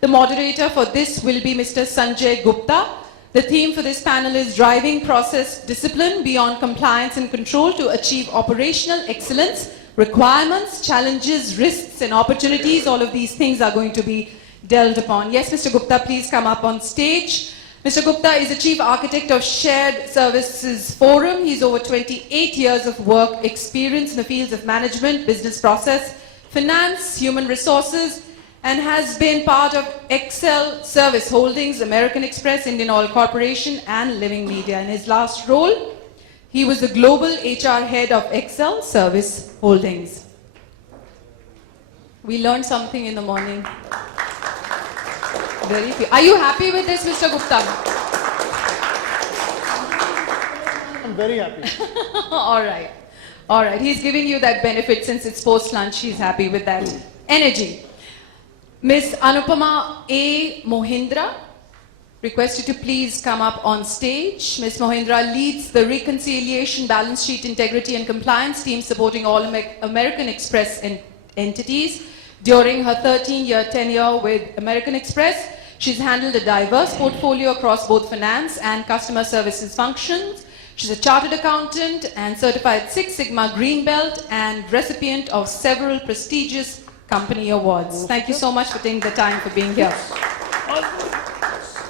The moderator for this will be Mr. Sanjay Gupta. The theme for this panel is Driving Process Discipline Beyond Compliance and Control to Achieve Operational Excellence. Requirements, challenges, risks and opportunities, all of these things are going to be delved upon. Yes, Mr. Gupta, please come up on stage. Mr. Gupta is the Chief Architect of Shared Services Forum. He's over 28 years of work experience in the fields of management, business process, finance, human resources, and has been part of Excel Service Holdings, American Express, Indian Oil Corporation, and Living Media. In his last role, he was the Global HR Head of Excel Service Holdings. We learned something in the morning. Very few. Are you happy with this, Mr. Gupta? I'm very happy. All right. All right. He's giving you that benefit since it's post-lunch. He's happy with that energy. Ms. Anupama A. Mohindra, request you to please come up on stage. Ms. Mohindra leads the Reconciliation, Balance Sheet Integrity and Compliance team supporting all American Express entities. During her 13-year tenure with American Express, she's handled a diverse portfolio across both finance and customer services functions. She's a chartered accountant and certified Six Sigma Green Belt and recipient of several prestigious company awards. Thank you so much for taking the time for being here.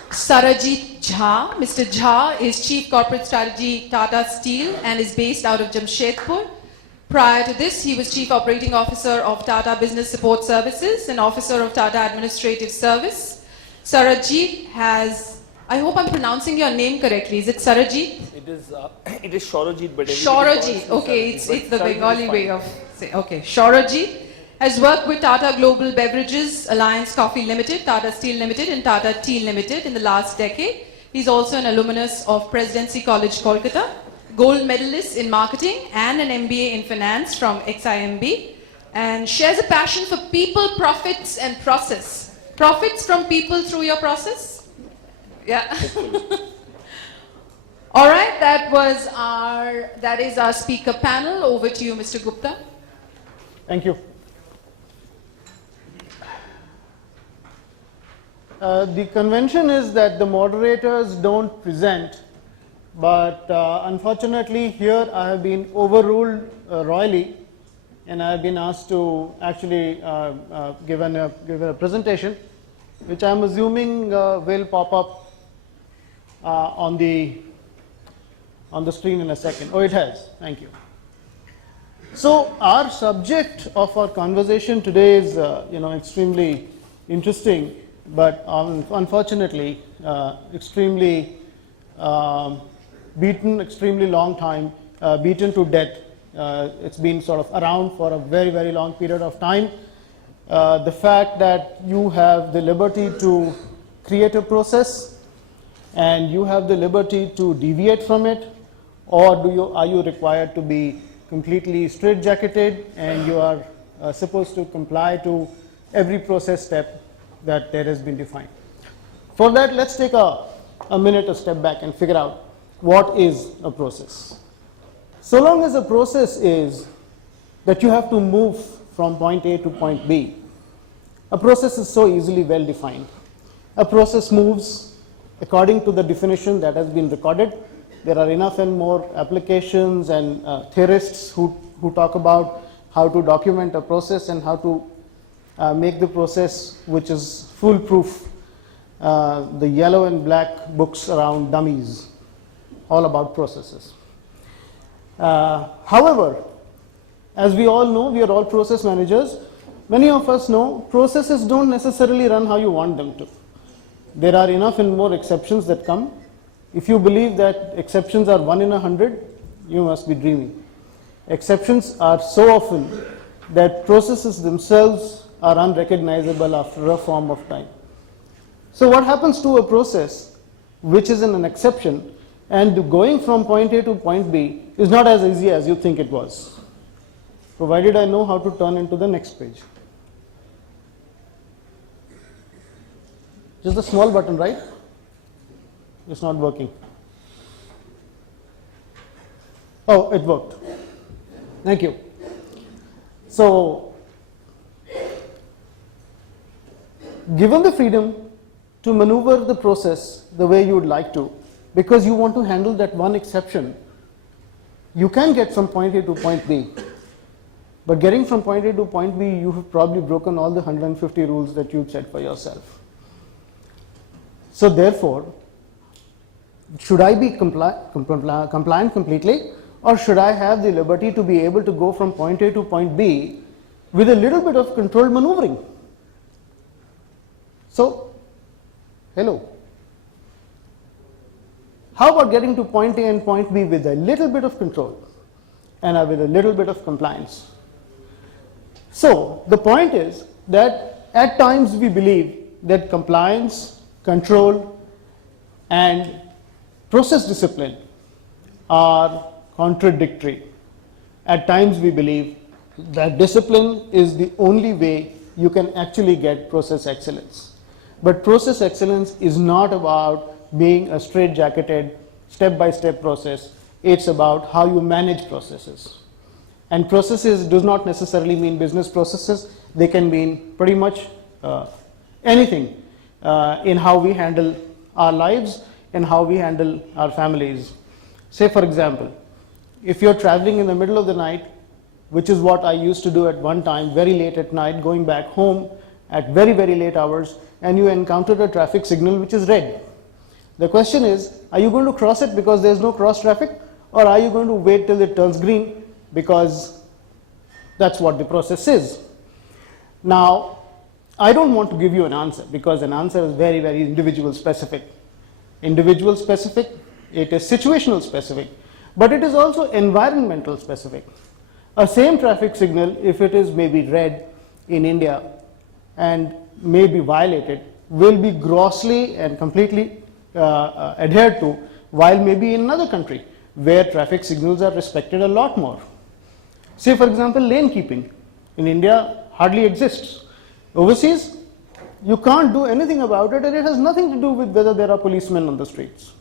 Sarajit Jha. Mr. Jha is Chief Corporate Strategy Tata Steel and is based out of Jamshedpur. Prior to this, he was Chief Operating Officer of Tata Business Support Services and Officer of Tata Administrative Service. Sarajit has, I hope I'm pronouncing your name correctly. Is it Sarajit? It is Shorojit, but Shorojit. Okay, it's the Bengali way of saying. Okay, Shorojit has worked with Tata Global Beverages, Alliance Coffee Limited, Tata Steel Limited and Tata Tea Limited in the last decade. He's also an alumnus of Presidency College, Kolkata, gold medalist in marketing and an MBA in finance from XIMB, and shares a passion for people, profits and process. Profits from people through your process? Yeah. All right, that is our speaker panel. Over to you, Mr. Gupta. Thank you. The convention is that the moderators don't present, but unfortunately here I have been overruled royally and I have been asked to actually give a presentation, which I am assuming will pop up on the screen in a second. Oh, it has. Thank you. So our subject of our conversation today is extremely interesting, but unfortunately extremely beaten, extremely long time, beaten to death. It's been sort of around for a very, very long period of time. The fact that you have the liberty to create a process and you have the liberty to deviate from it, or are you required to be completely straitjacketed and you are supposed to comply to every process step that there has been defined. For that, let's take a minute to step back and figure out what is a process. So long as a process is that you have to move from point A to point B, a process is so easily well defined. A process moves according to the definition that has been recorded. There are enough and more applications and theorists who talk about how to document a process and how to make the process which is foolproof. The yellow and black books around dummies, all about processes. However, as we all know, we are all process managers. Many of us know processes don't necessarily run how you want them to. There are enough and more exceptions that come. If you believe that exceptions are 1 in 100, you must be dreaming. Exceptions are so often that processes themselves are unrecognizable after a form of time. So what happens to a process which is in an exception and going from point A to point B is not as easy as you think it was, provided I know how to turn into the next page. Just a small button, right? It's not working. Oh, it worked. Thank you. So given the freedom to maneuver the process the way you would like to, because you want to handle that one exception, you can get from point A to point B. But getting from point A to point B, you have probably broken all the 150 rules that you've set for yourself. So therefore, should I be compliant completely, or should I have the liberty to be able to go from point A to point B with a little bit of controlled maneuvering? So, hello. How about getting to point A and point B with a little bit of control and with a little bit of compliance? So, the point is that at times we believe that compliance, control, and process discipline are contradictory. At times we believe that discipline is the only way you can actually get process excellence. But process excellence is not about being a straight-jacketed, step-by-step process. It's about how you manage processes. And processes does not necessarily mean business processes. They can mean pretty much anything in how we handle our lives and how we handle our families. Say, for example, if you're traveling in the middle of the night, which is what I used to do at one time, very late at night, going back home at very, very late hours, and you encountered a traffic signal which is red. The question is, are you going to cross it because there's no cross traffic, or are you going to wait till it turns green because that's what the process is? Now, I don't want to give you an answer because an answer is very, very individual specific. Individual specific, it is situational specific, but it is also environmental specific. A same traffic signal, if it is maybe red in India and may be violated, will be grossly and completely adhered to, while maybe in another country where traffic signals are respected a lot more. Say, for example, lane keeping in India hardly exists. Overseas, you can't do anything about it, and it has nothing to do with whether there are policemen on the streets.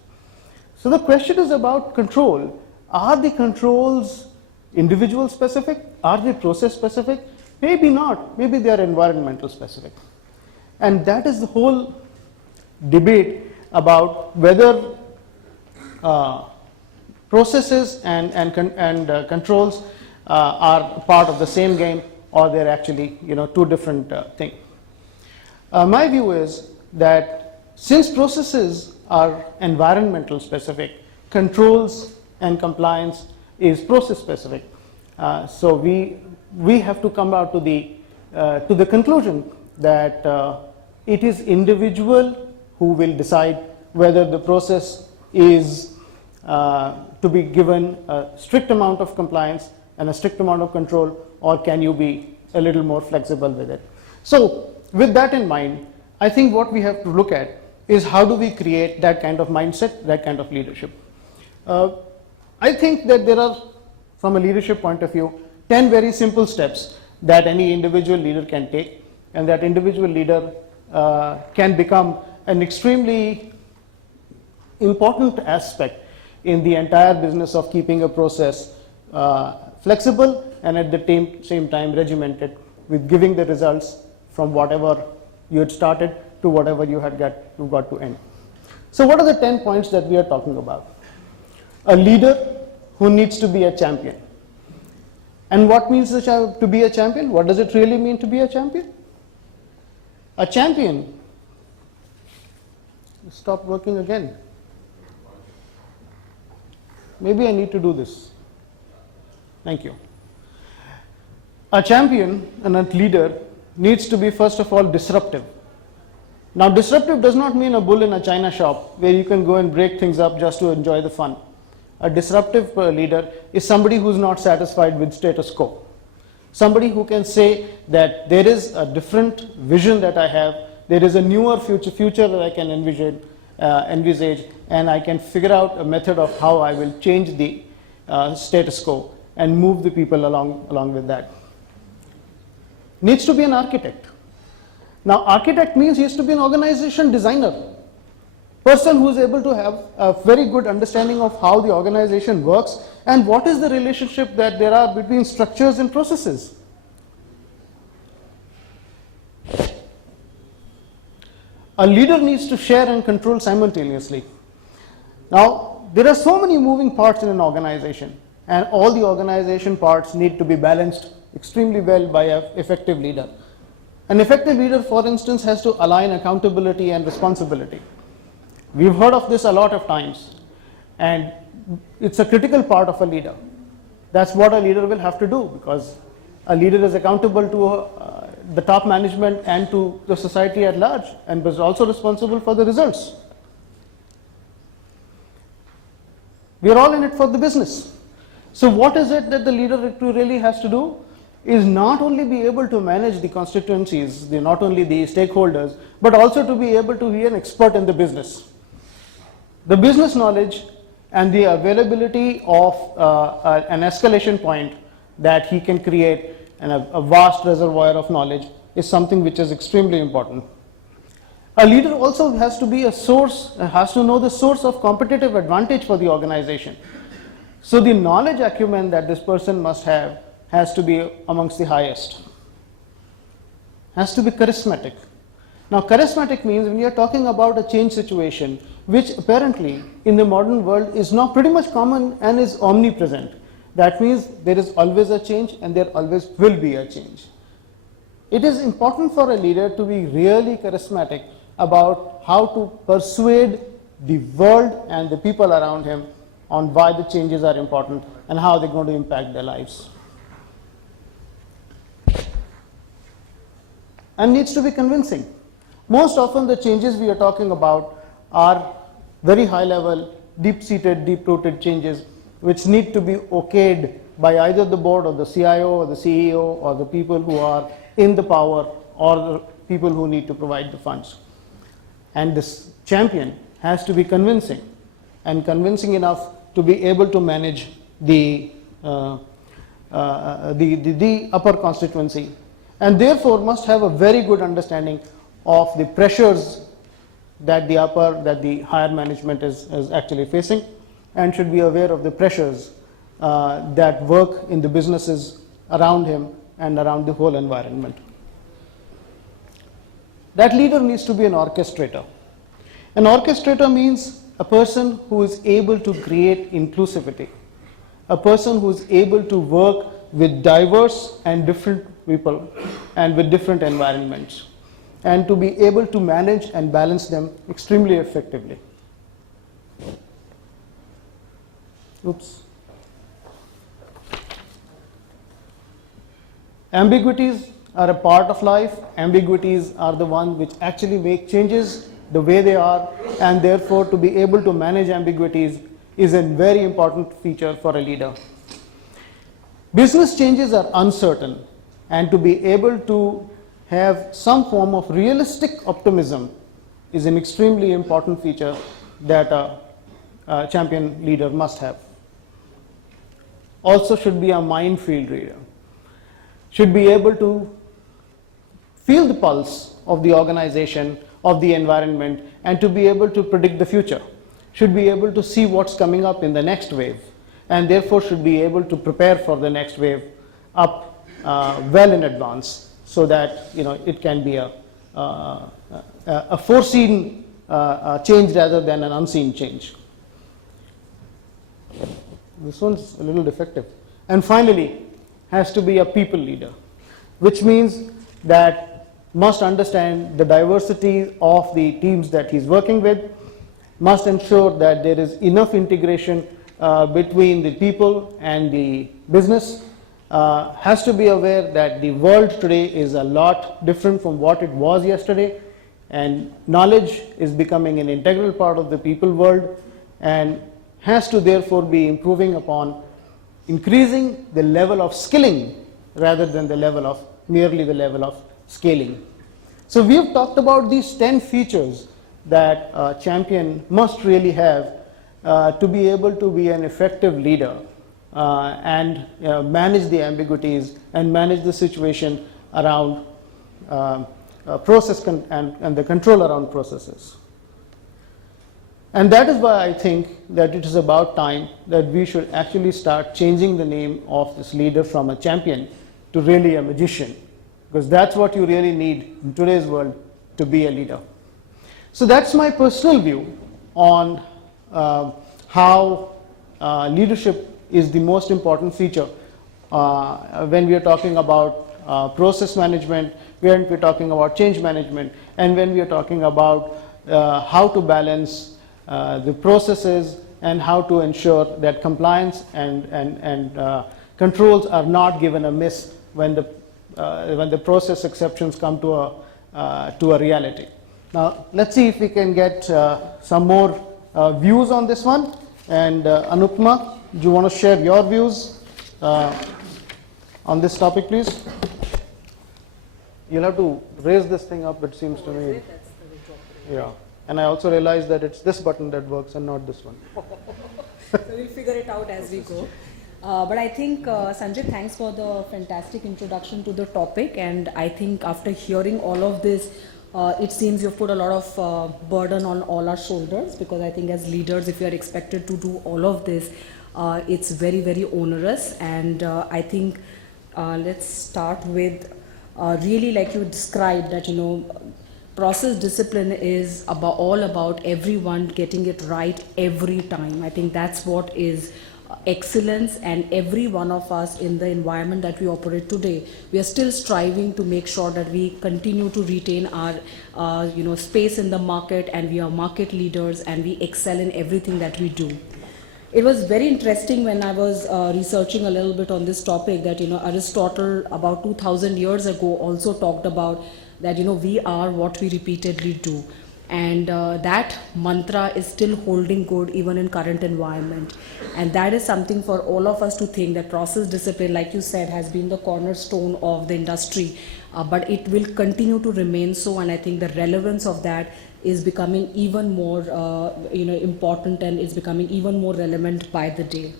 So the question is about control. Are the controls individual specific? Are they process specific? Maybe not. Maybe they are environmental specific. And that is the whole debate about whether processes and controls are part of the same game, or they're actually two different things. My view is that since processes are environmental specific, controls and compliance is process specific. So we have to come out to the conclusion that it is individual who will decide whether the process is to be given a strict amount of compliance and a strict amount of control, or can you be a little more flexible with it. So with that in mind, I think what we have to look at is how do we create that kind of mindset, that kind of leadership. I think that there are, from a leadership point of view, 10 very simple steps that any individual leader can take, and that individual leader can become an extremely important aspect in the entire business of keeping a process flexible and at the same time regimented, with giving the results from whatever you had started to whatever you got to end. So what are the 10 points that we are talking about? A leader who needs to be a champion. And what means to be a champion? What does it really mean to be a champion? A champion, stop working again. Maybe I need to do this. Thank you. A champion and a leader needs to be, first of all, disruptive. Now, disruptive does not mean a bull in a china shop where you can go and break things up just to enjoy the fun. A disruptive leader is somebody who's not satisfied with status quo. Somebody who can say that there is a different vision that I have, there is a newer future that I can envisage, and I can figure out a method of how I will change the status quo and move the people along with that. Needs to be an architect. Now, architect means he has to be an organization designer. Person who is able to have a very good understanding of how the organization works and what is the relationship that there are between structures and processes. A leader needs to share and control simultaneously. Now, there are so many moving parts in an organization, and all the organization parts need to be balanced extremely well by an effective leader. An effective leader, for instance, has to align accountability and responsibility. We've heard of this a lot of times, and it's a critical part of a leader. That's what a leader will have to do, because a leader is accountable to the top management and to the society at large, and is also responsible for the results. We are all in it for the business. So what is it that the leader really has to do? Is not only be able to manage the constituencies, not only the stakeholders, but also to be able to be an expert in the business. The business knowledge and the availability of an escalation point that he can create and a vast reservoir of knowledge is something which is extremely important. A leader also has to be a source, has to know the source of competitive advantage for the organization. So the knowledge acumen that this person must have has to be amongst the highest. Has to be charismatic. Now, charismatic means when you are talking about a change situation, which apparently in the modern world is now pretty much common and is omnipresent. That means there is always a change and there always will be a change. It is important for a leader to be really charismatic about how to persuade the world and the people around him on why the changes are important and how they're going to impact their lives. And needs to be convincing. Most often the changes we are talking about are very high level, deep-seated, deep-rooted changes which need to be okayed by either the board or the CIO or the CEO or the people who are in the power or the people who need to provide the funds. And this champion has to be convincing, and convincing enough to be able to manage the upper constituency, and therefore must have a very good understanding of the pressures that the higher management is actually facing, and should be aware of the pressures that work in the businesses around him and around the whole environment. That leader needs to be an orchestrator. An orchestrator means a person who is able to create inclusivity, a person who is able to work with diverse and different people and with different environments, and to be able to manage and balance them extremely effectively. Oops. Ambiguities are a part of life. Ambiguities are the ones which actually make changes the way they are, and therefore to be able to manage ambiguities is a very important feature for a leader. Business changes are uncertain, and to be able to have some form of realistic optimism is an extremely important feature that a champion leader must have. Also should be a minefield reader, should be able to feel the pulse of the organization, of the environment, and to be able to predict the future, should be able to see what's coming up in the next wave, and therefore should be able to prepare for the next wave up well in advance, so that it can be a foreseen change rather than an unseen change. This one's a little defective. And finally, has to be a people leader, which means that must understand the diversity of the teams that he's working with, must ensure that there is enough integration between the people and the business, has to be aware that the world today is a lot different from what it was yesterday, and knowledge is becoming an integral part of the people world, and has to therefore be improving upon increasing the level of skilling rather than merely the level of scaling. So we have talked about these 10 features that a champion must really have to be able to be an effective leader and manage the ambiguities and manage the situation around process and the control around processes. And that is why I think that it is about time that we should actually start changing the name of this leader from a champion to really a magician, because that's what you really need in today's world to be a leader. So that's my personal view on how leadership is the most important feature when we are talking about process management, when we're talking about change management, and when we are talking about how to balance the processes and how to ensure that compliance and controls are not given a miss when the process exceptions come to a reality. Now, let's see if we can get some more views on this one. And Anupma, do you want to share your views on this topic, please? You'll have to raise this thing up, it seems to me. Yeah. And I also realized that it's this button that works and not this one. So we'll figure it out as we go. But I think, Sanjay, thanks for the fantastic introduction to the topic. And I think after hearing all of this, it seems you've put a lot of burden on all our shoulders, because I think as leaders, if you are expected to do all of this, it's very, very onerous. And I think let's start with really, like you described, that, process discipline is all about everyone getting it right every time. I think that's what is excellence, and every one of us in the environment that we operate today, we are still striving to make sure that we continue to retain our space in the market, and we are market leaders, and we excel in everything that we do. It was very interesting when I was researching a little bit on this topic that Aristotle about 2000 years ago also talked about that we are what we repeatedly do, and that mantra is still holding good even in current environment. And that is something for all of us to think, that process discipline, like you said, has been the cornerstone of the industry, but it will continue to remain so. And I think the relevance of that is becoming even more important, and is becoming even more relevant by the day.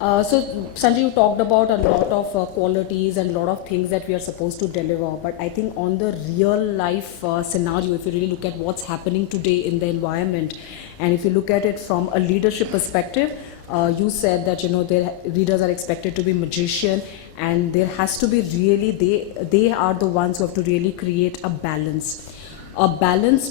So Sanjay, you talked about a lot of qualities and a lot of things that we are supposed to deliver, but I think on the real life scenario, if you really look at what's happening today in the environment, and if you look at it from a leadership perspective, you said that their leaders are expected to be magician, and there has to be really, they are the ones who have to really create a balance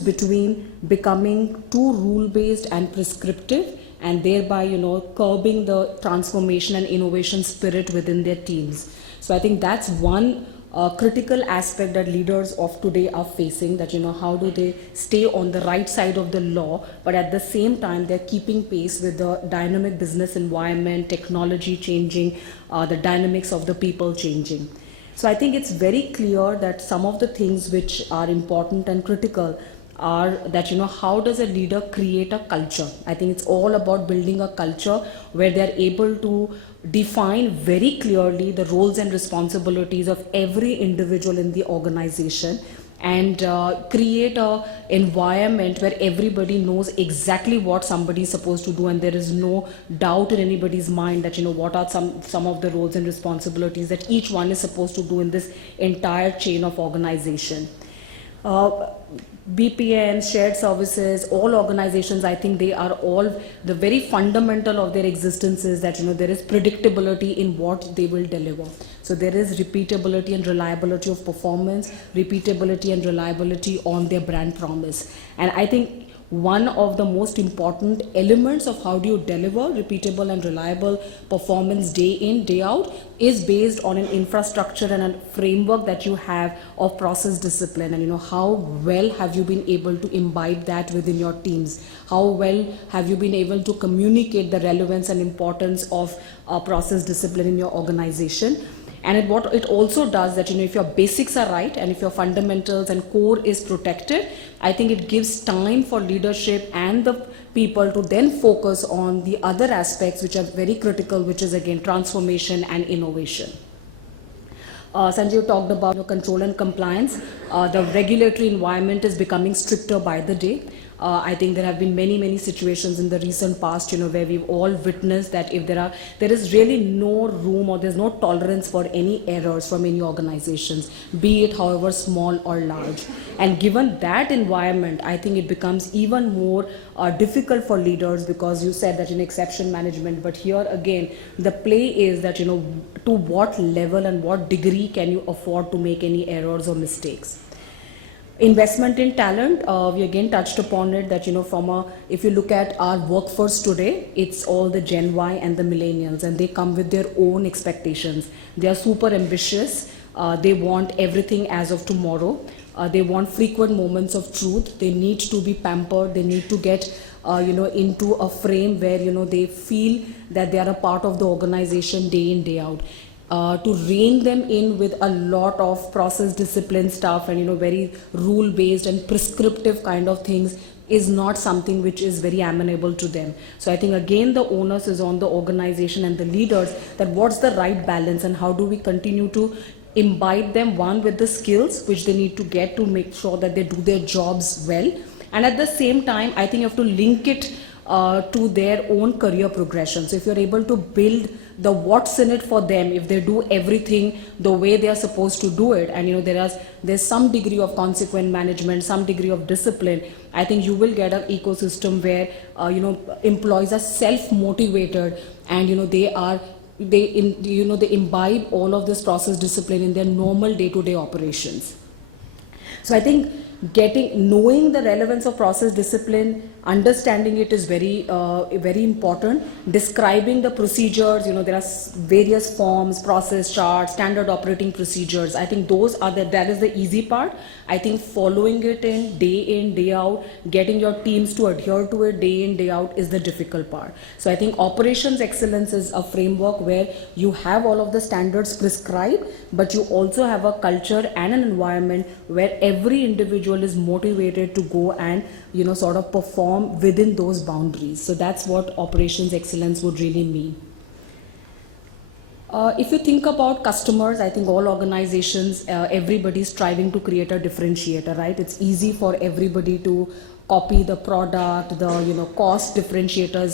between becoming too rule-based and prescriptive, and thereby curbing the transformation and innovation spirit within their teams. So I think that's one critical aspect that leaders of today are facing, that how do they stay on the right side of the law, but at the same time they're keeping pace with the dynamic business environment, technology changing, the dynamics of the people changing. So I think it's very clear that some of the things which are important and critical are that how does a leader create a culture. I think it's all about building a culture where they're able to define very clearly the roles and responsibilities of every individual in the organization, and create a environment where everybody knows exactly what somebody is supposed to do, and there is no doubt in anybody's mind that what are some of the roles and responsibilities that each one is supposed to do in this entire chain of organization. BPN, shared services, all organizations, I think they are all, the very fundamental of their existence is that there is predictability in what they will deliver. So there is repeatability and reliability of performance, repeatability and reliability on their brand promise. And I think one of the most important elements of how do you deliver repeatable and reliable performance day in, day out is based on an infrastructure and a framework that you have of process discipline. And how well have you been able to imbibe that within your teams? How well have you been able to communicate the relevance and importance of process discipline in your organization? And what it also does that, if your basics are right and if your fundamentals and core is protected, I think it gives time for leadership and the people to then focus on the other aspects which are very critical, which is again transformation and innovation. Sanjay talked about control and compliance. The regulatory environment is becoming stricter by the day. I think there have been many situations in the recent past, where we've all witnessed that if there is really no room or there's no tolerance for any errors from any organizations, be it however small or large. And given that environment, I think it becomes even more difficult for leaders, because you said that in exception management, but here again, the play is that, to what level and what degree can you afford to make any errors or mistakes. Investment in talent, we again touched upon it that, if you look at our workforce today, it's all the Gen Y and the millennials, and they come with their own expectations. They are super ambitious. They want everything as of tomorrow. They want frequent moments of truth. They need to be pampered. They need to get, into a frame where, they feel that they are a part of the organization day in, day out. To rein them in with a lot of process discipline stuff and very rule based and prescriptive kind of things is not something which is very amenable to them. So I think again the onus is on the organization and the leaders that what's the right balance and how do we continue to imbibe them, one, with the skills which they need to get to make sure that they do their jobs well, and at the same time I think you have to link it to their own career progression. So if you're able to build the what's in it for them, if they do everything the way they are supposed to do it, and there's some degree of consequent management, some degree of discipline, I think you will get an ecosystem where employees are self-motivated, and they imbibe all of this process discipline in their normal day-to-day operations. So I think knowing the relevance of process discipline, understanding it is very important. Describing the procedures, there are various forms, process charts, standard operating procedures. I think that is the easy part. I think following it in, day out, getting your teams to adhere to it day in, day out is the difficult part. So I think operations excellence is a framework where you have all of the standards prescribed, but you also have a culture and an environment where every individual is motivated to go and sort of perform within those boundaries. So that's what operations excellence would really mean. If you think about customers, I think all organizations, everybody is striving to create a differentiator, right? It's easy for everybody to copy the product, the cost differentiators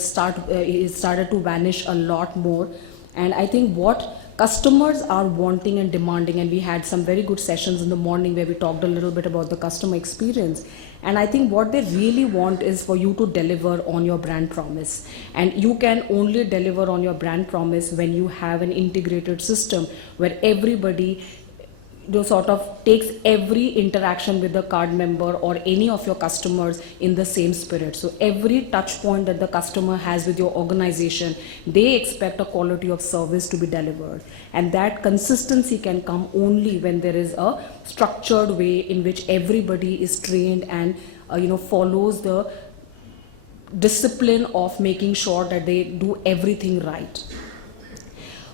started to vanish a lot more. And I think what customers are wanting and demanding, and we had some very good sessions in the morning where we talked a little bit about the customer experience. And I think what they really want is for you to deliver on your brand promise. And you can only deliver on your brand promise when you have an integrated system where everybody sort of takes every interaction with the card member or any of your customers in the same spirit. So every touch point that the customer has with your organization, they expect a quality of service to be delivered. And that consistency can come only when there is a structured way in which everybody is trained and follows the discipline of making sure that they do everything right.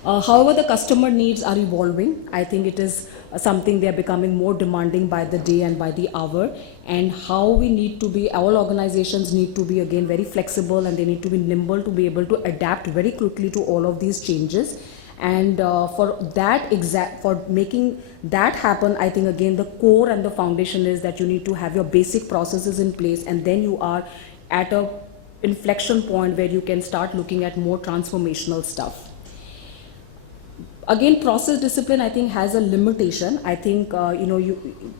However, the customer needs are evolving. I think it is something they are becoming more demanding by the day and by the hour, and how we need to be, all organizations need to be again very flexible, and they need to be nimble to be able to adapt very quickly to all of these changes. And for making that happen, I think again the core and the foundation is that you need to have your basic processes in place, and then you are at a inflection point where you can start looking at more transformational stuff. Again, process discipline I think has a limitation. I think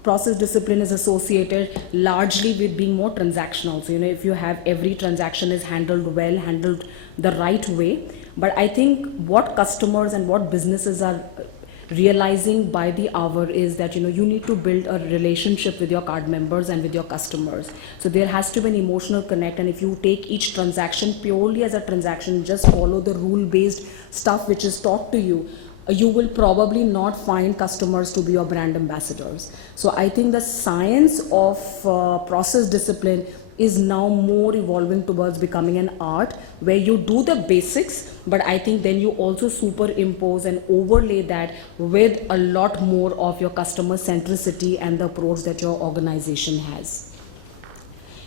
process discipline is associated largely with being more transactional. So if you have every transaction is handled well, handled the right way. But I think what customers and what businesses are realizing by the hour is that you need to build a relationship with your card members and with your customers. So there has to be an emotional connect, and if you take each transaction purely as a transaction, just follow the rule-based stuff which is taught to you, you will probably not find customers to be your brand ambassadors. So I think the science of process discipline is now more evolving towards becoming an art where you do the basics, but I think then you also superimpose and overlay that with a lot more of your customer centricity and the approach that your organization has.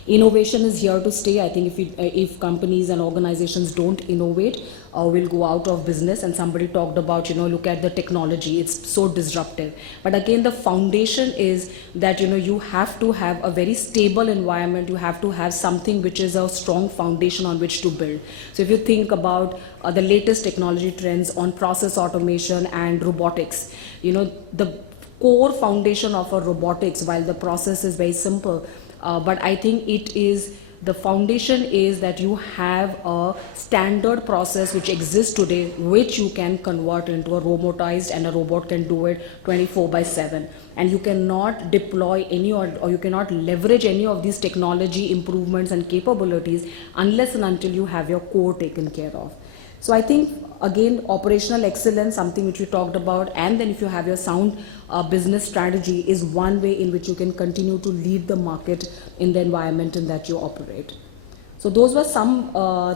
Innovation is here to stay. I think if companies and organizations don't innovate, will go out of business. And somebody talked about, look at the technology, it's so disruptive. But again, the foundation is that, you have to have a very stable environment. You have to have something which is a strong foundation on which to build. So if you think about the latest technology trends on process automation and robotics, the core foundation of a robotics, while the process is very simple, but I think it is the foundation is that you have a standard process which exists today, which you can convert into a robotized, and a robot can do it 24/7. And you cannot deploy any or you cannot leverage any of these technology improvements and capabilities unless and until you have your core taken care of. So I think, again, operational excellence, something which we talked about, and then if you have your sound business strategy, is one way in which you can continue to lead the market in the environment in that you operate. So those were some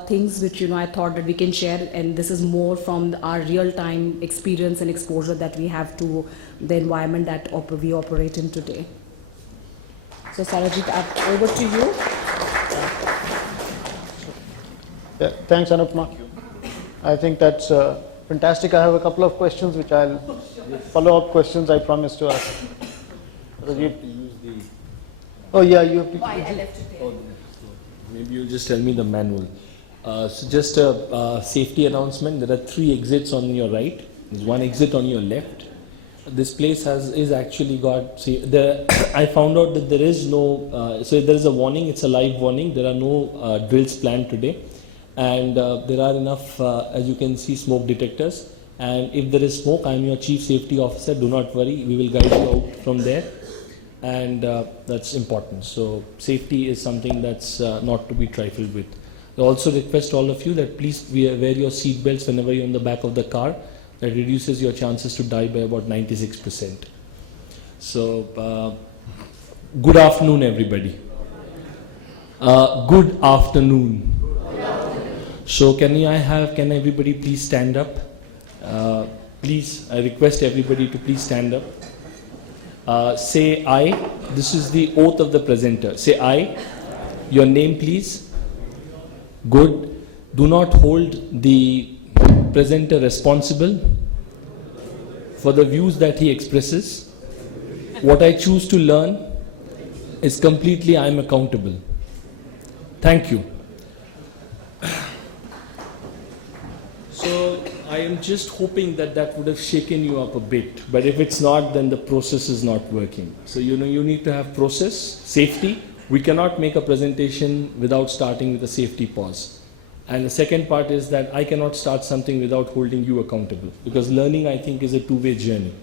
things which, I thought that we can share, and this is more from our real-time experience and exposure that we have to the environment that we operate in today. So Sarojit, over to you. Yeah, thanks, Anupma. I think that's fantastic. I have a couple of questions which I'll follow-up questions I promised to ask. Oh yeah, you have to. Why I left it there. Maybe you'll just tell me the manual. So just a safety announcement. There are 3 exits on your right. There's 1 exit on your left. This place is actually got. See, I found out that there is no. So there is a warning. It's a live warning. There are no drills planned today, and there are enough, as you can see, smoke detectors. And if there is smoke, I am your chief safety officer. Do not worry. We will guide you out from there. And that's important. So safety is something that's not to be trifled with. I also request all of you that please wear your seat belts whenever you're in the back of the car. That reduces your chances to die by about 96%. So good afternoon, everybody. Good afternoon. So can everybody please stand up? Please, I request everybody to please stand up. Say I. This is the oath of the presenter. Say I. Your name, please. Good. Do not hold the presenter responsible for the views that he expresses. What I choose to learn is completely I am accountable. Thank you. So I am just hoping that would have shaken you up a bit, but if it's not, then the process is not working. So you need to have process, safety. We cannot make a presentation without starting with a safety pause. And the second part is that I cannot start something without holding you accountable, because learning, I think, is a two-way journey.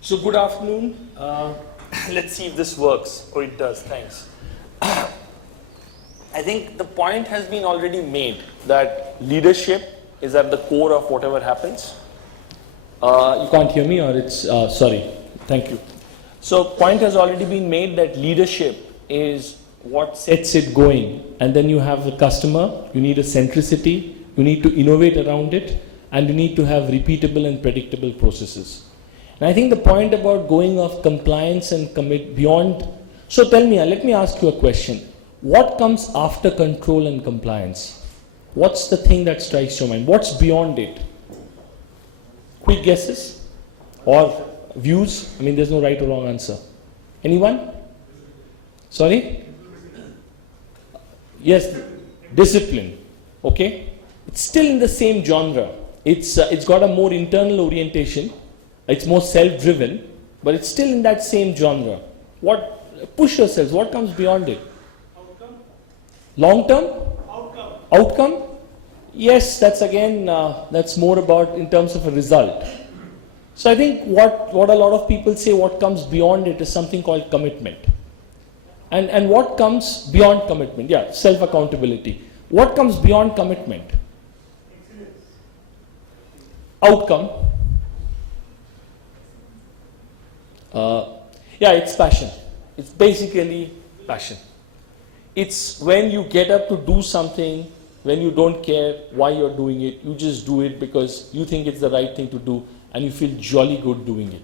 So good afternoon. Let's see if this works. Oh, it does. Thanks. I think the point has been already made that leadership is at the core of whatever happens. You can't hear me, or it's, sorry. Thank you. So point has already been made that leadership is what sets it going. And then you have the customer, you need a centricity, you need to innovate around it, and you need to have repeatable and predictable processes. And I think the point about going off compliance and commit beyond, so tell me, let me ask you a question. What comes after control and compliance? What's the thing that strikes your mind? What's beyond it? Quick guesses or views? I mean, there's no right or wrong answer. Anyone? Sorry? Yes, discipline. Okay? It's still in the same genre. It's got a more internal orientation. It's more self-driven, but it's still in that same genre. What? Push yourselves. What comes beyond it? Outcome. Long-term? Outcome? Yes, that's again, that's more about in terms of a result. So I think what a lot of people say, what comes beyond it is something called commitment. And what comes beyond commitment? Yeah, self-accountability. What comes beyond commitment? Excellence. Outcome? Yeah, it's passion. It's basically passion. It's when you get up to do something, when you don't care why you're doing it, you just do it because you think it's the right thing to do and you feel jolly good doing it.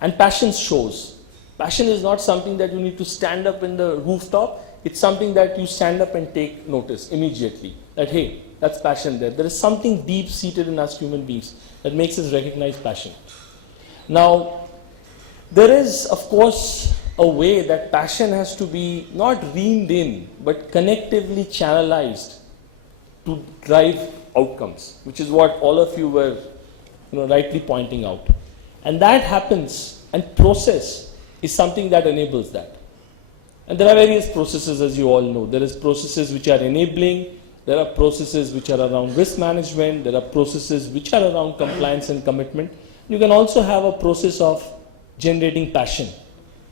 And passion shows. Passion is not something that you need to stand up in the rooftop. It's something that you stand up and take notice immediately. That, hey, that's passion there. There is something deep seated in us human beings that makes us recognize passion. Now, there is, of course, a way that passion has to be not reined in, but connectively channelized to drive outcomes, which is what all of you were rightly pointing out. And that happens, and process is something that enables that. And there are various processes, as you all know. There is processes which are enabling, there are processes which are around risk management, there are processes which are around compliance and commitment. You can also have a process of generating passion.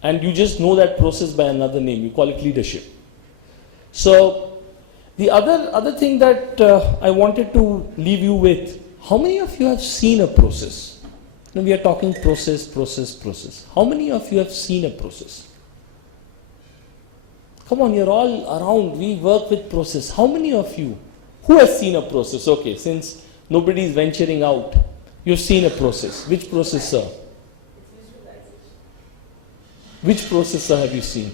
And you just know that process by another name, you call it leadership. So, the other thing that I wanted to leave you with, how many of you have seen a process? Now we are talking process. How many of you have seen a process? Come on, you're all around, we work with process. How many of you, who has seen a process? Okay, since nobody is venturing out, you've seen a process. Which process, sir? Which process, sir, have you seen?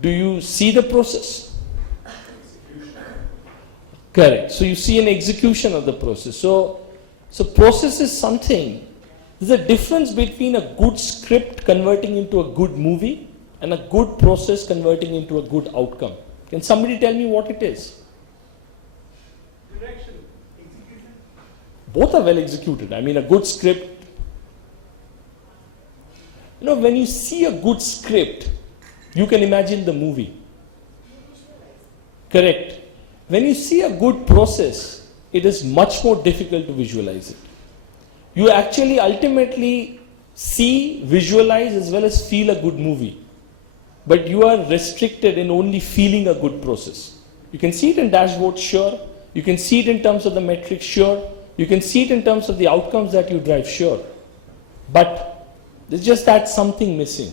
Do you see the process? Correct. So you see an execution of the process. So process is something. There's a difference between a good script converting into a good movie and a good process converting into a good outcome. Can somebody tell me what it is? Direction, execution. Both are well executed. I mean, a good script. You know, when you see a good script, you can imagine the movie. Correct. When you see a good process, it is much more difficult to visualize it. You actually ultimately see, visualize as well as feel a good movie. But you are restricted in only feeling a good process. You can see it in dashboards, sure. You can see it in terms of the metrics, sure. You can see it in terms of the outcomes that you drive, sure. But there's just that something missing.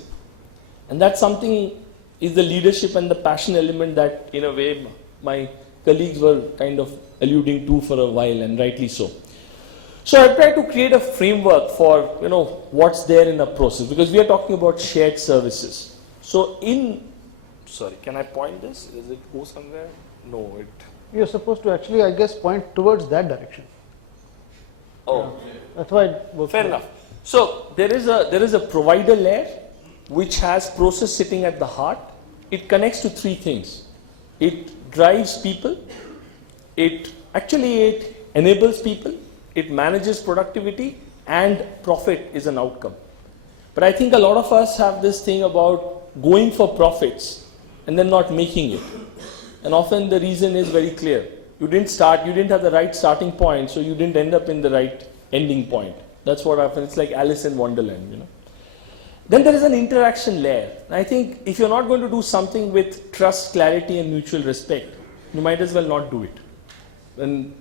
And that something is the leadership and the passion element that, in a way, my colleagues were kind of alluding to for a while, and rightly so. So I've tried to create a framework for, what's there in a process, because we are talking about shared services. So sorry, can I point this? Does it go somewhere? No, You're supposed to actually, I guess, point towards that direction. Oh, That's why it works. fair enough. So there is a provider layer which has process sitting at the heart. It connects to three things. It drives people, it enables people, it manages productivity, and profit is an outcome. But I think a lot of us have this thing about going for profits and then not making it. And often the reason is very clear. You didn't have the right starting point, so you didn't end up in the right ending point. That's what happens. It's like Alice in Wonderland, Then there is an interaction layer. And I think if you're not going to do something with trust, clarity, and mutual respect, you might as well not do it. And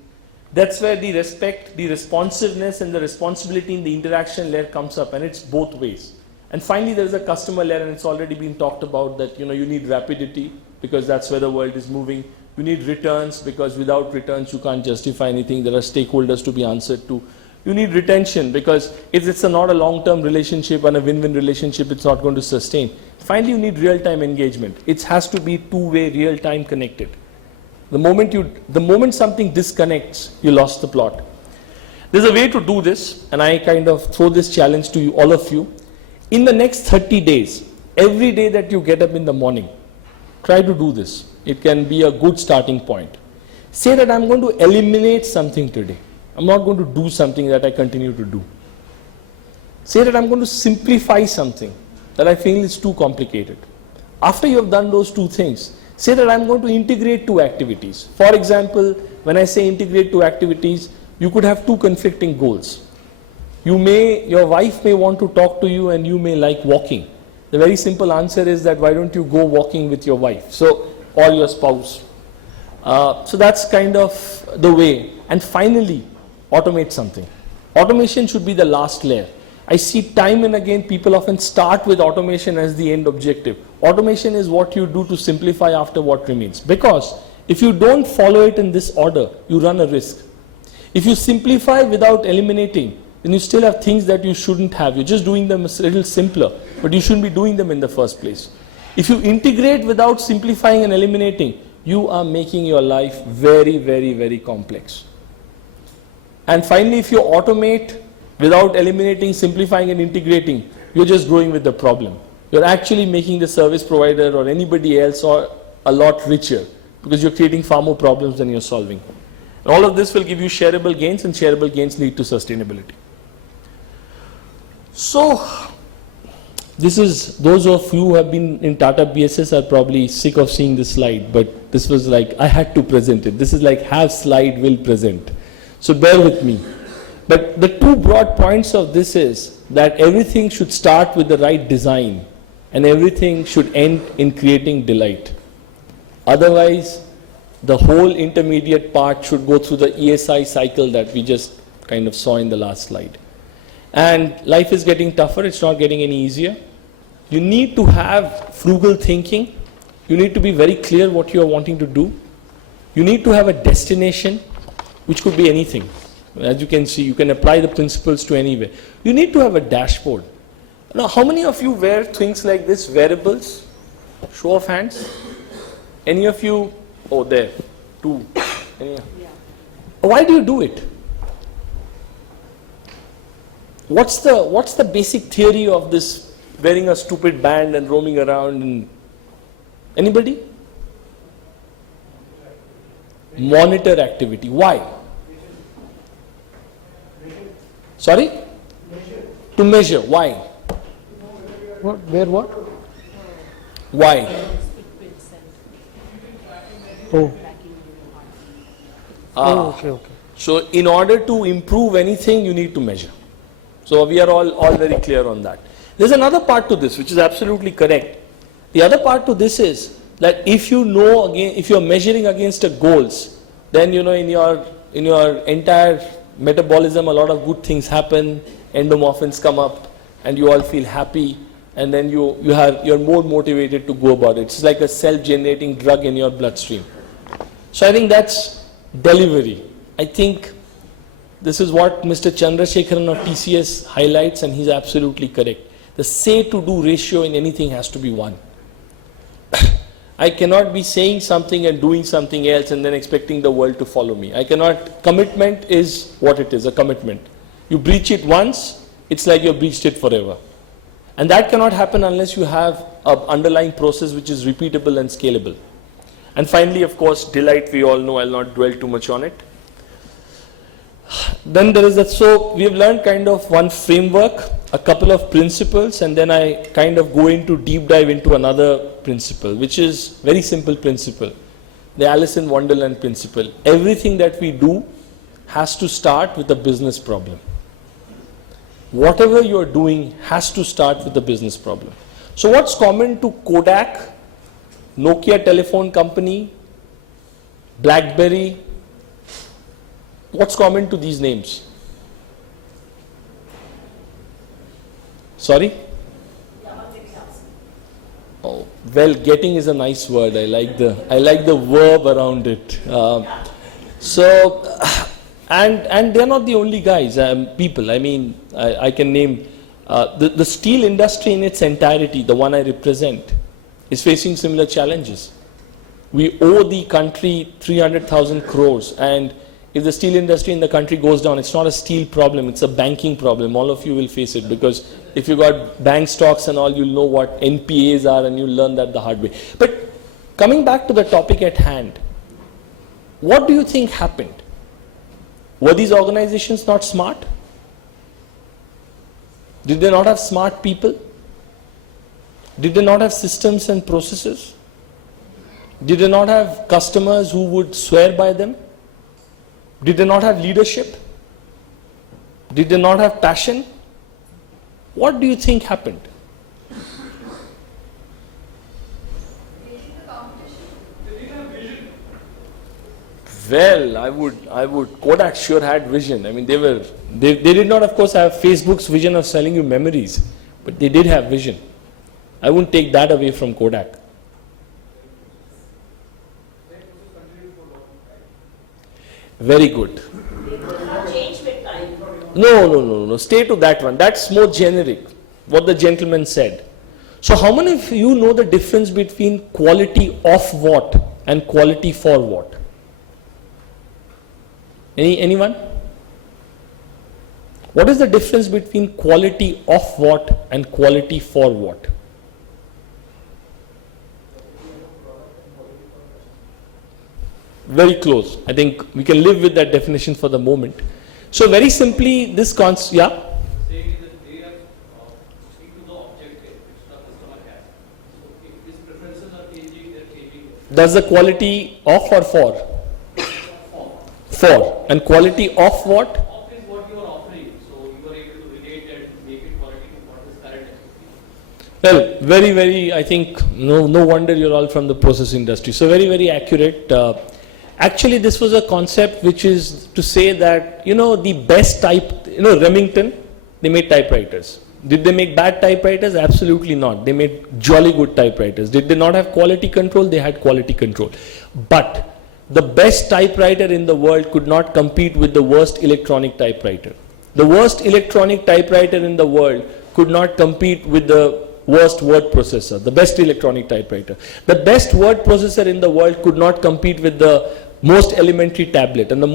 that's where the respect, the responsiveness, and the responsibility in the interaction layer comes up, and it's both ways. And finally, there's a customer layer, and it's already been talked about that you need rapidity because that's where the world is moving. You need returns because without returns you can't justify anything. There are stakeholders to be answered to. You need retention because if it's not a long-term relationship and a win-win relationship, it's not going to sustain. Finally, you need real-time engagement. It has to be two-way, real-time connected. The moment something disconnects, you lost the plot. There's a way to do this, and I kind of throw this challenge to you, all of you. In the next 30 days, every day that you get up in the morning, try to do this. It can be a good starting point. Say that I'm going to eliminate something today. I'm not going to do something that I continue to do. Say that I'm going to simplify something that I feel is too complicated. After you have done those two things, say that I'm going to integrate two activities. For example, when I say integrate two activities, you could have two conflicting goals. Your wife may want to talk to you and you may like walking. The very simple answer is that why don't you go walking with your wife? Or your spouse. So that's kind of the way. And finally, automate something. Automation should be the last layer. I see time and again people often start with automation as the end objective. Automation is what you do to simplify after what remains. Because if you don't follow it in this order, you run a risk. If you simplify without eliminating, then you still have things that you shouldn't have. You're just doing them a little simpler, but you shouldn't be doing them in the first place. If you integrate without simplifying and eliminating, you are making your life very, very, very complex. And finally, if you automate without eliminating, simplifying and integrating, you're just growing with the problem. You're actually making the service provider or anybody else a lot richer because you're creating far more problems than you're solving. And all of this will give you shareable gains, and shareable gains lead to sustainability. So, this is, those of you who have been in Tata BSS are probably sick of seeing this slide, but this was like, I had to present it. This is like have slide, will present. So bear with me. But the two broad points of this is that everything should start with the right design and everything should end in creating delight. Otherwise, the whole intermediate part should go through the ESI cycle that we just kind of saw in the last slide. And life is getting tougher, it's not getting any easier. You need to have frugal thinking. You need to be very clear what you are wanting to do. You need to have a destination, which could be anything. As you can see, you can apply the principles to anywhere. You need to have a dashboard. Now, how many of you wear things like this, wearables? Show of hands. Any of you? Oh, there. Two. Any? Why do you do it? What's the basic theory of this wearing a stupid band and roaming around? And anybody? Monitor activity. Why? Sorry? To measure. Why? What? Where what? Why? Oh. Ah. Okay. So in order to improve anything, you need to measure. So we are all very clear on that. There's another part to this, which is absolutely correct. The other part to this is that if you know again, if you're measuring against the goals, then you know in your entire metabolism, a lot of good things happen, endomorphins come up, and you all feel happy, and then you're more motivated to go about it. It's like a self-generating drug in your bloodstream. So I think that's delivery. I think this is what Mr. Chandrasekharan of TCS highlights, and he's absolutely correct. The say-to-do ratio in anything has to be 1. I cannot be saying something and doing something else and then expecting the world to follow me. I cannot. Commitment is what it is, a commitment. You breach it once, it's like you've breached it forever. And that cannot happen unless you have an underlying process which is repeatable and scalable. And finally, of course, delight, we all know, I'll not dwell too much on it. Then there is that, so we have learned kind of one framework, a couple of principles, and then I kind of go into deep dive into another principle, which is very simple principle, the Alice in Wonderland principle. Everything that we do has to start with a business problem. Whatever you are doing has to start with a business problem. So what's common to Kodak, Nokia telephone company, BlackBerry? What's common to these names? Sorry? Oh, well, getting is a nice word. I like the verb around it. And they're not the only guys, people. I mean, I can name the steel industry in its entirety, the one I represent, is facing similar challenges. We owe the country 300,000 crores, and if the steel industry in the country goes down, it's not a steel problem, it's a banking problem. All of you will face it, because if you got bank stocks and all, you'll know what NPAs are, and you'll learn that the hard way. But coming back to the topic at hand, what do you think happened? Were these organizations not smart? Did they not have smart people? Did they not have systems and processes? Did they not have customers who would swear by them? Did they not have leadership? Did they not have passion? What do you think happened? Well, I would. Kodak sure had vision. I mean, they did not, of course, have Facebook's vision of selling you memories, but they did have vision. I wouldn't take that away from Kodak. Very good. No. Stay to that one. That's more generic, what the gentleman said. So how many of you know the difference between quality of what and quality for what? Anyone? What is the difference between quality of what and quality for what? Very close. I think we can live with that definition for the moment. So very simply, this concept, yeah? Saying that they are stick to the objective. It's Does the quality of or for? For. And quality of what? Of is what you are offering, so you are able to relate and make it quality to what is current expectation. Well, very, I think, no wonder you're all from the process industry. So very accurate. Actually, this was a concept which is to say that, the best type, Remington, they made typewriters. Did they make bad typewriters? Absolutely not. They made jolly good typewriters. Did they not have quality control? They had quality control. But the best typewriter in the world could not compete with the worst electronic typewriter. The worst electronic typewriter in the world could not compete with the worst word processor, the best electronic typewriter. The best word processor in the world could not compete with the most elementary tablet, and the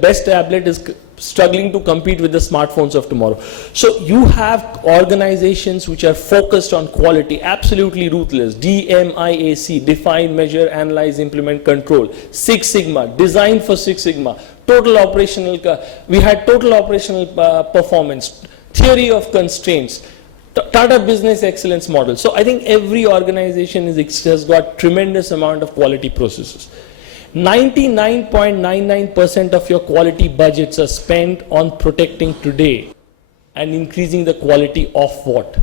best tablet is struggling to compete with the smartphones of tomorrow. So you have organizations which are focused on quality, absolutely ruthless. DMIAC, define, measure, analyze, implement, control. Six Sigma, designed for Six Sigma. Total operational, we had total operational performance, theory of constraints, Tata Business Excellence Model. So I think every organization has got tremendous amount of quality processes. 99.99% of your quality budgets are spent on protecting today and increasing the quality of what?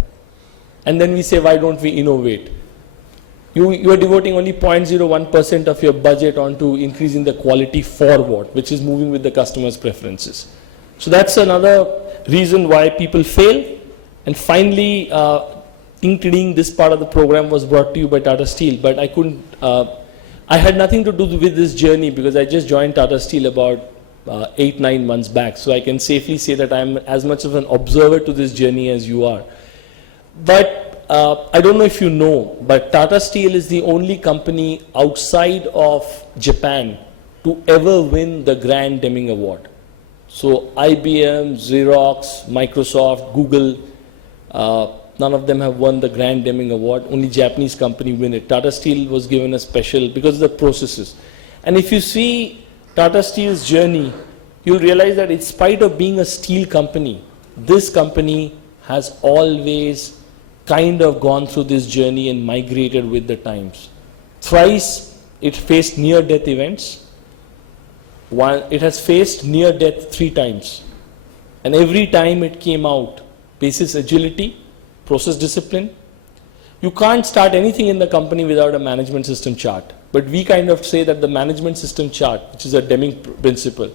And then we say, why don't we innovate? You are devoting only 0.01% of your budget onto increasing the quality for what, which is moving with the customer's preferences. So that's another reason why people fail. And finally, this part of the program was brought to you by Tata Steel, but I couldn't, I had nothing to do with this journey because I just joined Tata Steel about 8-9 months back. So I can safely say that I'm as much of an observer to this journey as you are. But I don't know if you know, but Tata Steel is the only company outside of Japan to ever win the Grand Deming Award. So IBM, Xerox, Microsoft, Google, none of them have won the Grand Deming Award. Only Japanese company win it. Tata Steel was given a special because of the processes. And if you see Tata Steel's journey, you'll realize that in spite of being a steel company, this company has always kind of gone through this journey and migrated with the times. Thrice it faced near-death events. It has faced near-death 3 times. And every time it came out, basis agility, process discipline. You can't start anything in the company without a management system chart. But we kind of say that the management system chart, which is a Deming principle,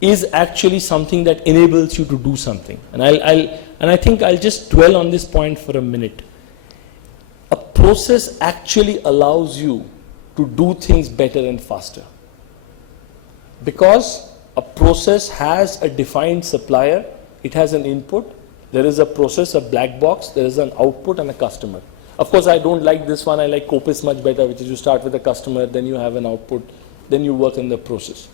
is actually something that enables you to do something. And I think I'll just dwell on this point for a minute. A process actually allows you to do things better and faster. Because a process has a defined supplier, it has an input, there is a process, a black box, there is an output and a customer. Of course, I don't like this one, I like Copis much better, which is you start with a customer, then you have an output, then you work in the process.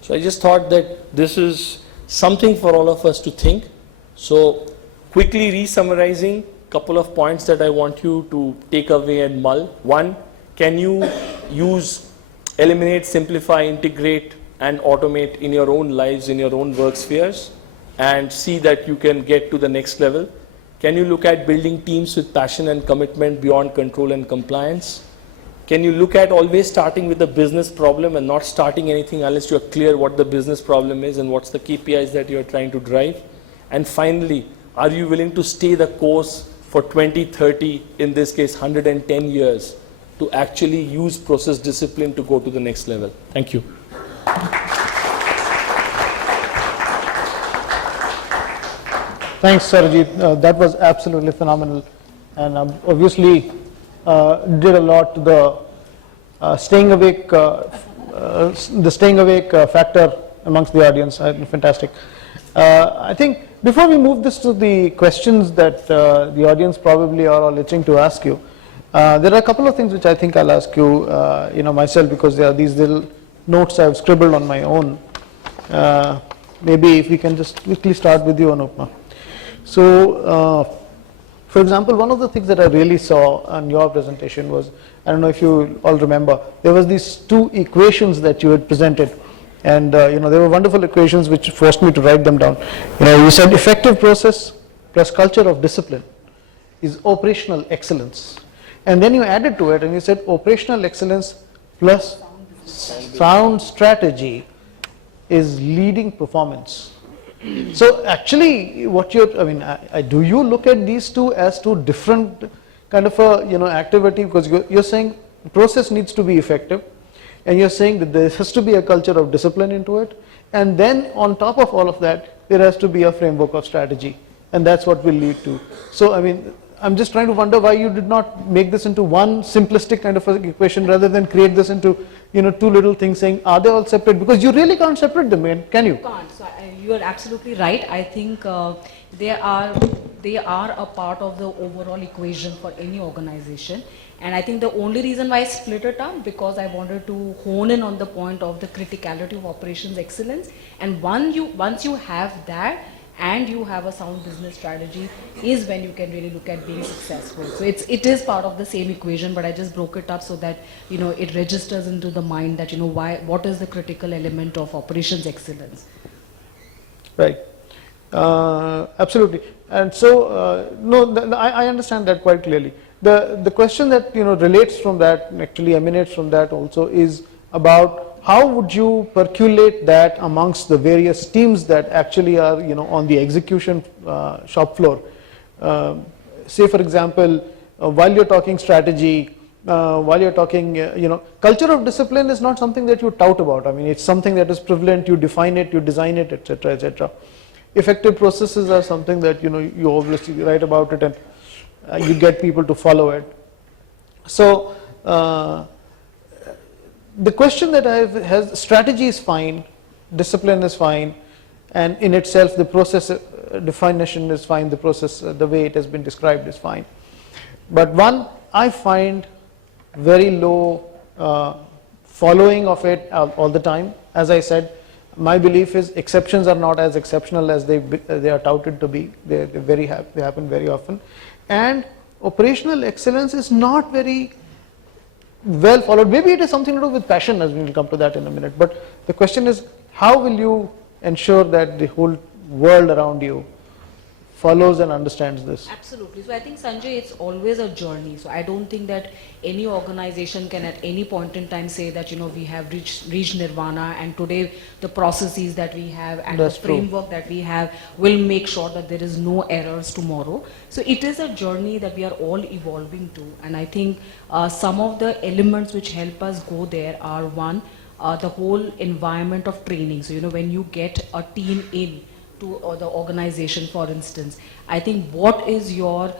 So I just thought that this is something for all of us to think. So quickly re-summarizing, couple of points that I want you to take away and mull. One, can you use, eliminate, simplify, integrate and automate in your own lives, in your own work spheres, and see that you can get to the next level? Can you look at building teams with passion and commitment beyond control and compliance? Can you look at always starting with the business problem and not starting anything unless you're clear what the business problem is and what's the KPIs that you're trying to drive? And finally, are you willing to stay the course for 20, 30, in this case 110 years, to actually use process discipline to go to the next level? Thank you. Thanks, Sarojit. That was absolutely phenomenal, and obviously did a lot to the staying awake, factor amongst the audience. Fantastic. I think before we move this to the questions that the audience probably are all itching to ask you, there are a couple of things which I think I'll ask you, myself, because there are these little notes I've scribbled on my own. Maybe if we can just quickly start with you, Anupma. So, for example, one of the things that I really saw on your presentation was, I don't know if you all remember, there was these 2 equations that you had presented, and they were wonderful equations which forced me to write them down. You said effective process plus culture of discipline is operational excellence, and then you added to it and you said operational excellence plus sound strategy is leading performance. So actually, what you're, I mean, do you look at these two as two different kind of a, you know, activity? Because you're saying the process needs to be effective, and you're saying that there has to be a culture of discipline into it, and then on top of all of that, there has to be a framework of strategy, and that's what will lead to. So I mean, I'm just trying to wonder why you did not make this into one simplistic kind of a equation rather than create this into, you know, two little things saying, are they all separate? Because you really can't separate them, can you? Can't. So you are absolutely right. I think they are a part of the overall equation for any organization. And I think the only reason why I split it up, because I wanted to hone in on the point of the criticality of operations excellence. And once you have that, and you have a sound business strategy, is when you can really look at being successful. So it is part of the same equation, but I just broke it up so that, you know, it registers into the mind that, you know, what is the critical element of operations excellence. Right. Absolutely. And so, no, I understand that quite clearly. The question that, you know, relates from that, actually emanates from that also, is about how would you percolate that amongst the various teams that actually are, you know, on the execution shop floor. Say for example, while you're talking strategy, while you're talking, you know, culture of discipline is not something that you tout about. I mean, it's something that is prevalent, you define it, you design it, etc., etc. Effective processes are something that, you know, you obviously write about it and you get people to follow it. So, the question that I have has, strategy is fine, discipline is fine, and in itself the process definition is fine, the process, the way it has been described is fine. But one, I find very low following of it all the time. As I said, my belief is exceptions are not as exceptional as they are touted to be. They happen very often, and operational excellence is not very well followed. Maybe it is something to do with passion, as we will come to that in a minute. But the question is, how will you ensure that the whole world around you follows and understands this? Absolutely. So I think, Sanjay, it's always a journey. So I don't think that any organization can at any point in time say that, you know, we have reached nirvana, and today the processes that we have and That's the framework that we have will make sure that there is no errors tomorrow. So it is a journey that we are all evolving to. And I think some of the elements which help us go there are, one, the whole environment of training. So, you know, when you get a team in to the organization, for instance, I think what is your,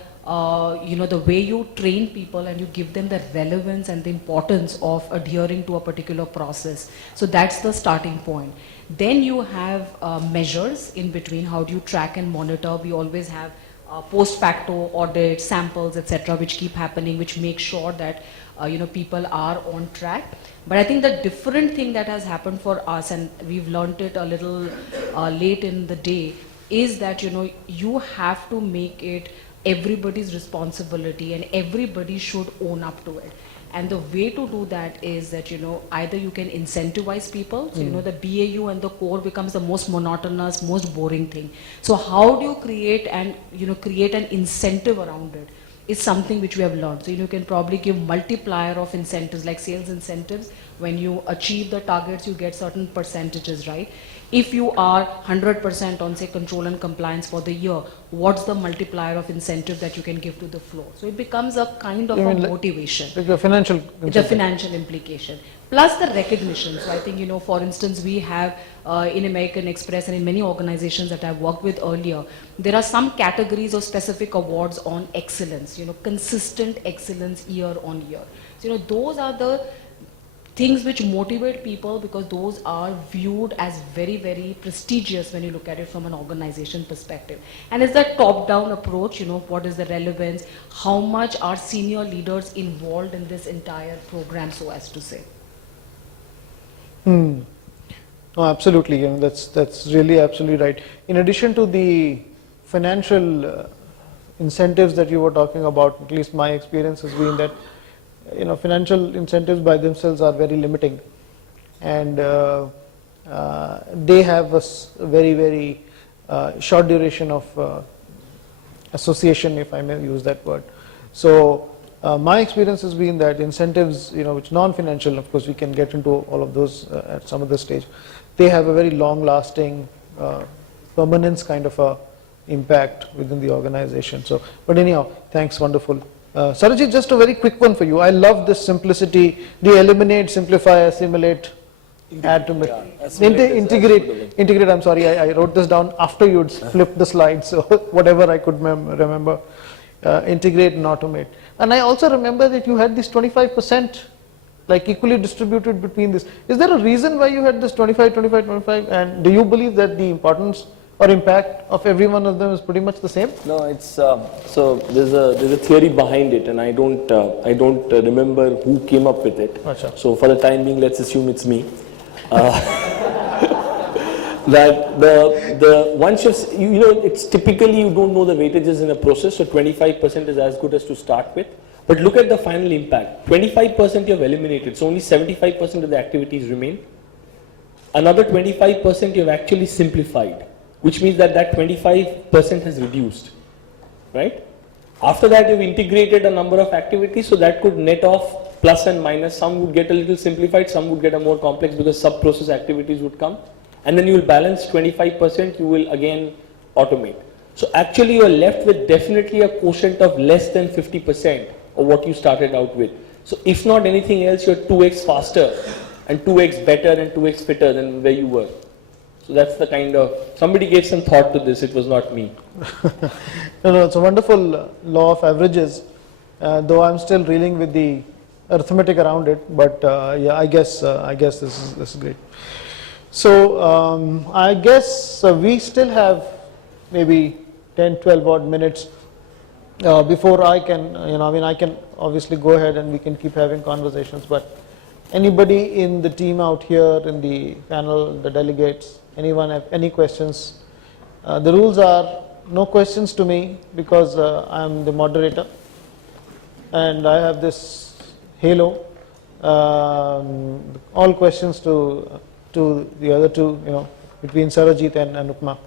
you know, the way you train people and you give them the relevance and the importance of adhering to a particular process. So that's the starting point. Then you have measures in between. How do you track and monitor? We always have post facto audits, samples, etc., which keep happening, which make sure that you know, people are on track. But I think the different thing that has happened for us, and we've learned it a little late in the day, is that, you know, you have to make it everybody's responsibility and everybody should own up to it. And the way to do that is that, you know, either you can incentivize people, so, you know, the BAU and the core becomes the most monotonous, most boring thing. So how do you create and, you know, create an incentive around it? Is something which we have learned. So, you know, you can probably give multiplier of incentives, like sales incentives. When you achieve the targets, you get certain percentages, right? If you are 100% on, say, control and compliance for the year, what's the multiplier of incentive that you can give to the floor? So it becomes a kind of a motivation. Like a financial The incentive. financial implication. Plus the recognition. So I think, you know, for instance, we have in American Express and in many organizations that I've worked with earlier, there are some categories of specific awards on excellence, you know, consistent excellence year on year. So, you know, those are the things which motivate people, because those are viewed as very, very prestigious when you look at it from an organization perspective. And it's that top-down approach, you know, what is the relevance, how much are senior leaders involved in this entire program, so as to say. No, absolutely, you know, that's really absolutely right. In addition to the financial incentives that you were talking about, at least my experience has been that, you know, financial incentives by themselves are very limiting, and they have a very, very short duration of association, if I may use that word. So My experience has been that incentives, which non-financial, of course, we can get into all of those at some other stage. They have a very long-lasting permanence kind of a impact within the organization. So, but anyhow, thanks, wonderful. Sarojit, just a very quick one for you. I love this simplicity. Do you eliminate, simplify, assimilate, add to integrate. I'm sorry, I wrote this down after you'd flipped the slide, so whatever I could remember. Integrate and automate. And I also remember that you had this 25% like equally distributed between this. Is there a reason why you had this 25, 25, 25? And do you believe that the importance or impact of every one of them is pretty much the same? No, it's so there's a theory behind it, and I don't remember who came up with it. Achha. So for the time being, let's assume it's me. That the one shifts, it's typically you don't know the weightages in a process, so 25% is as good as to start with. But look at the final impact. 25% you have eliminated, so only 75% of the activities remain. Another 25% you have actually simplified, which means that 25% has reduced, right? After that, you've integrated a number of activities, so that could net off plus and minus. Some would get a little simplified, some would get a more complex because sub-process activities would come. And then you will balance 25%, you will again automate. So actually you are left with definitely a quotient of less than 50% of what you started out with. So if not anything else, you're 2x faster and 2x better and 2x fitter than where you were. So that's the kind of, somebody gave some thought to this, it was not me. No, it's a wonderful law of averages, though I'm still reeling with the arithmetic around it, but yeah, I guess this is great. So I guess we still have maybe 10, 12 odd minutes before I can, I can obviously go ahead and we can keep having conversations, but anybody in the team out here, in the panel, the delegates, anyone have any questions? The rules are no questions to me because I'm the moderator and I have this halo. All questions to the other two, between Sarojit and Anupma.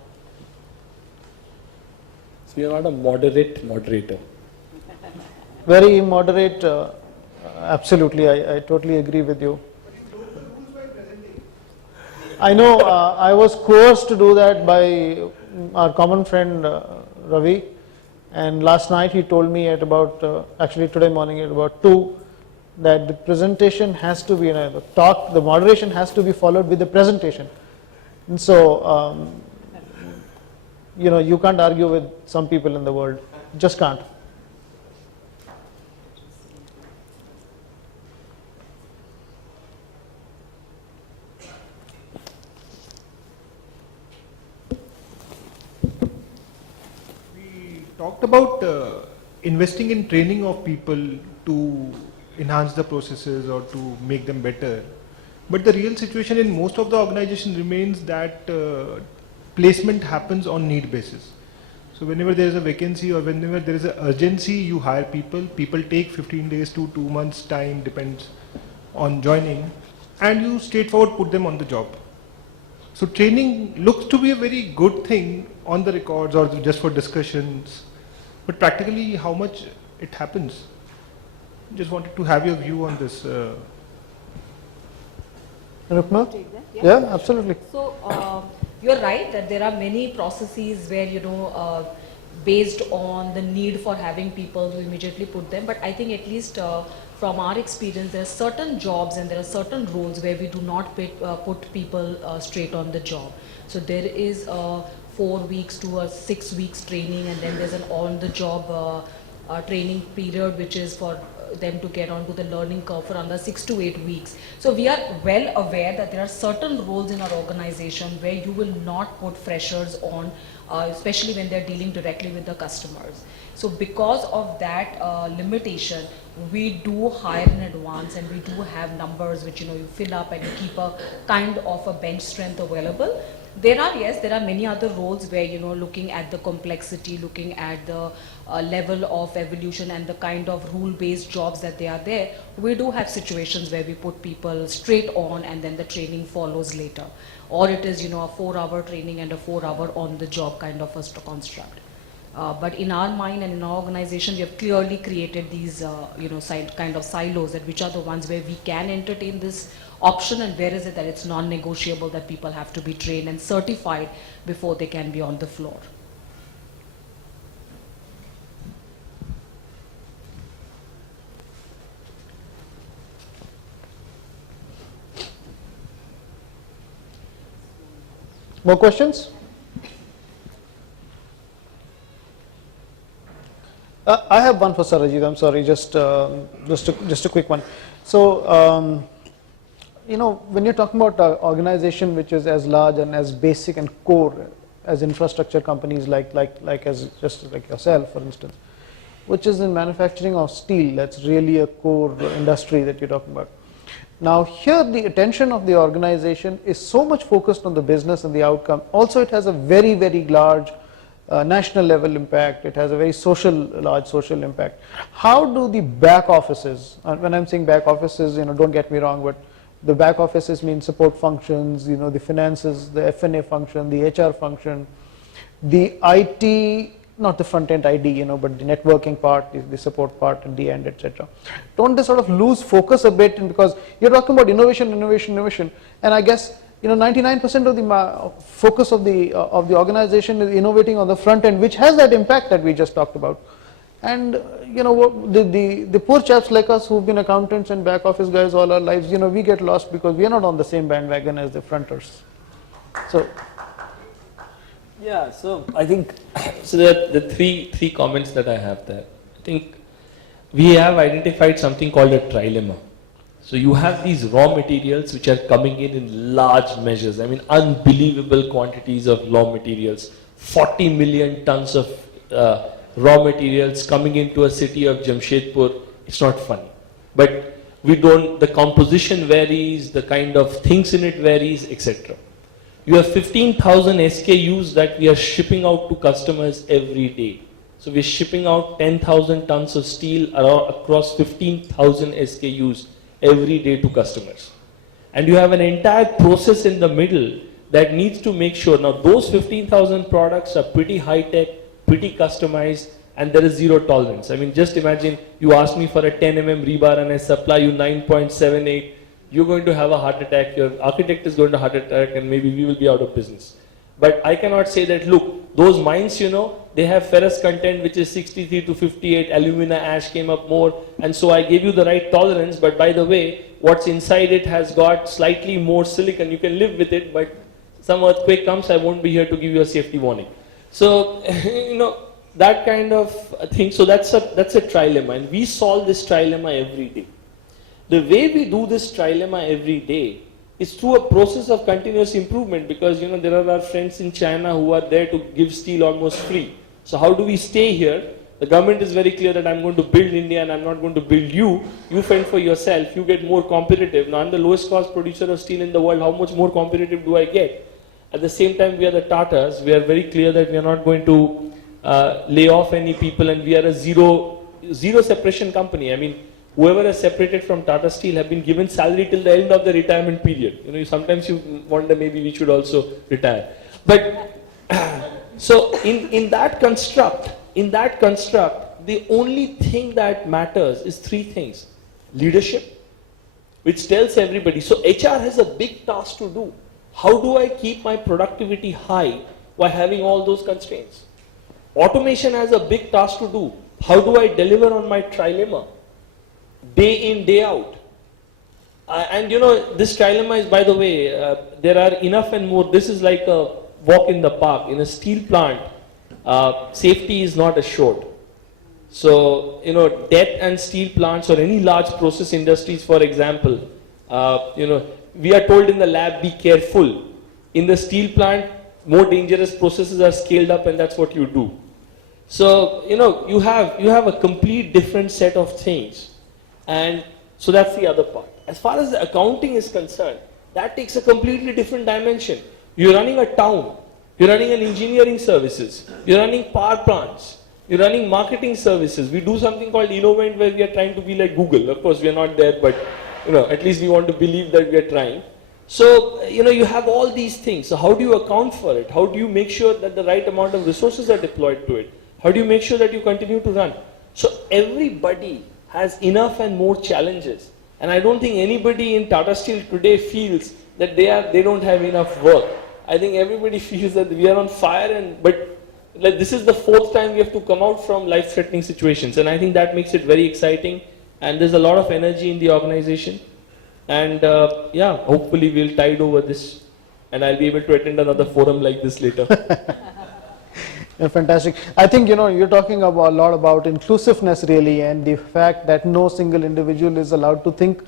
So you're not a moderate moderator. Very moderate, absolutely, I totally agree with you. I know I was coerced to do that by our common friend Ravi, and last night he told me at about, actually today morning at about 2, that the presentation has to be, the moderation has to be followed with the presentation. And so, you can't argue with some people in the world, just can't. We talked about investing in training of people to enhance the processes or to make them better. But the real situation in most of the organization remains that placement happens on need basis. So whenever there is a vacancy or whenever there is an urgency, you hire people. People take 15 days to 2 months time, depends on joining, and you straightforward put them on the job. So training looks to be a very good thing on the records or just for discussions, but practically how much it happens? Just wanted to have your view on this. Anupma? Yeah, absolutely. So you're right that there are many processes where, based on the need for having people who immediately put them, but I think at least from our experience, there are certain jobs and there are certain roles where we do not put people straight on the job. So there is a 4 weeks to a 6 weeks training, and then there's an on-the-job training period, which is for them to get onto the learning curve for under 6 to 8 weeks. So we are well aware that there are certain roles in our organization where you will not put freshers on, especially when they're dealing directly with the customers. So because of that limitation, we do hire in advance, and we do have numbers which you fill up and you keep a kind of a bench strength available. There are many other roles where, looking at the complexity, looking at the level of evolution and the kind of rule-based jobs that they are there, we do have situations where we put people straight on and then the training follows later. Or it is, a 4-hour training and a 4-hour on-the-job kind of a construct. But in our mind and in our organization, we have clearly created these, kind of silos, that which are the ones where we can entertain this option, and where is it that it's non-negotiable, that people have to be trained and certified before they can be on the floor. More questions? I have one for Sarojit. I'm sorry, just a quick one. So, when you're talking about an organization which is as large and as basic and core as infrastructure companies like yourself, for instance, which is in manufacturing of steel, that's really a core industry that you're talking about. Now here the attention of the organization is so much focused on the business and the outcome. Also it has a very, very large national level impact. It has a very large social impact. How do the back offices, and when I'm saying back offices, don't get me wrong, but the back offices mean support functions, the finances, the F&A function, the HR function, the IT, not the front end ID, but the networking part, the support part at the end, etc. Don't they sort of lose focus a bit? And because you're talking about innovation, and I guess 99% of the focus of the organization is innovating on the front end, which has that impact that we just talked about. And the poor chaps like us who've been accountants and back office guys all our lives, we get lost because we are not on the same bandwagon as the fronters. So. Yeah, so I think, so there are the three comments that I have there. I think we have identified something called a trilemma. So you have these raw materials which are coming in large measures. I mean, unbelievable quantities of raw materials. 40 million tons of raw materials coming into a city of Jamshedpur. It's not funny. But the composition varies, the kind of things in it varies, etc. You have 15,000 SKUs that we are shipping out to customers every day. So we're shipping out 10,000 tons of steel across 15,000 SKUs every day to customers. And you have an entire process in the middle that needs to make sure, now those 15,000 products are pretty high tech, pretty customized, and there is zero tolerance. I mean, just imagine you ask me for a 10 mm rebar and I supply you 9.78. You're going to have a heart attack, your architect is going to have a heart attack, and maybe we will be out of business. But I cannot say that, look, those mines, they have ferrous content which is 63 to 58, alumina ash came up more, and so I gave you the right tolerance, but by the way, what's inside it has got slightly more silicon, you can live with it, but some earthquake comes, I won't be here to give you a safety warning. So, that kind of thing, so that's a trilemma, and we solve this trilemma every day. The way we do this trilemma every day is through a process of continuous improvement, because there are our friends in China who are there to give steel almost free. So how do we stay here? The government is very clear that I'm going to build India and I'm not going to build you. You fend for yourself, you get more competitive. Now I'm the lowest cost producer of steel in the world, how much more competitive do I get? At the same time, we are the Tatas, we are very clear that we are not going to lay off any people, and we are a zero separation company. I mean, whoever has separated from Tata Steel have been given salary till the end of the retirement period. Sometimes you wonder maybe we should also retire. But so in that construct, the only thing that matters is three things. Leadership, which tells everybody. So HR has a big task to do. How do I keep my productivity high while having all those constraints? Automation has a big task to do. How do I deliver on my trilemma? Day in, day out. And this trilemma is, by the way, there are enough and more. This is like a walk in the park. In a steel plant, safety is not assured. So, debt and steel plants or any large process industries, for example, we are told in the lab, be careful. In the steel plant, more dangerous processes are scaled up, and that's what you do. So, you have a complete different set of things. And so that's the other part. As far as the accounting is concerned, that takes a completely different dimension. You're running a town, you're running an engineering services, you're running power plants, you're running marketing services. We do something called Innovent, where we are trying to be like Google. Of course, we are not there, but at least we want to believe that we are trying. So, you have all these things. So how do you account for it? How do you make sure that the right amount of resources are deployed to it? How do you make sure that you continue to run? So everybody has enough and more challenges. And I don't think anybody in Tata Steel today feels that they don't have enough work. I think everybody feels that we are on fire, but like this is the fourth time we have to come out from life-threatening situations, and I think that makes it very exciting. And there's a lot of energy in the organization, and yeah, hopefully we'll tide over this, and I'll be able to attend another forum like this later. Yeah, fantastic. I think, you're talking a lot about inclusiveness really, and the fact that no single individual is allowed to think